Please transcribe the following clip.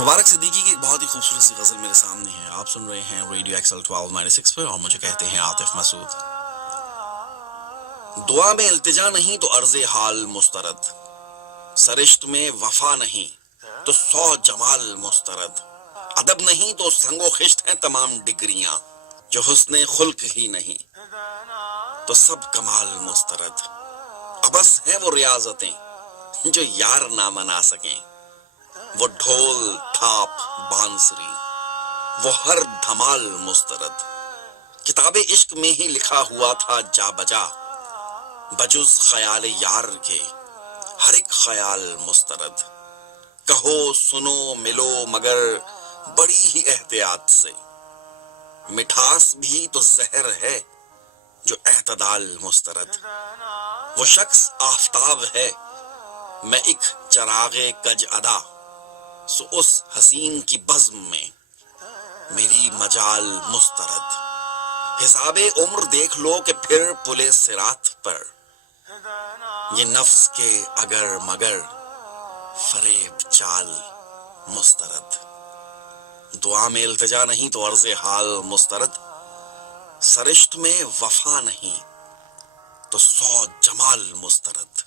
مبارک صدیقی کی ایک بہت ہی خوبصورت سی غزل میرے سامنے ہے. آپ سن رہے ہیں ریڈیو ایکسل 1296 پہ اور مجھے کہتے ہیں عاطف مسعود. دعا میں التجا نہیں تو عرض حال مسترد، سرشت میں وفا نہیں تو 100 جمال مسترد، ادب نہیں تو سنگ و خشت ہیں تمام ڈگریاں، جو حسن خلق ہی نہیں تو سب کمال مسترد. ابس ہیں وہ ریاضتیں جو یار نہ منا سکیں، وہ ڈھول تھاپ بانسری وہ ہر دھمال مسترد. کتاب عشق میں ہی لکھا ہوا تھا جا بجا، بجز خیال یار کے ہر ایک خیال مسترد. کہو سنو ملو مگر بڑی ہی احتیاط سے، مٹھاس بھی تو زہر ہے جو اعتدال مسترد. وہ شخص آفتاب ہے میں ایک چراغ کج ادا، سو اس حسین کی بزم میں میری مجال مسترد. حساب عمر دیکھ لو کہ پھر پلے صراط پر، یہ نفس کے اگر مگر فریب چال مسترد. دعا میں التجا نہیں تو عرض حال مسترد، سرشت میں وفا نہیں تو 100 جمال مسترد.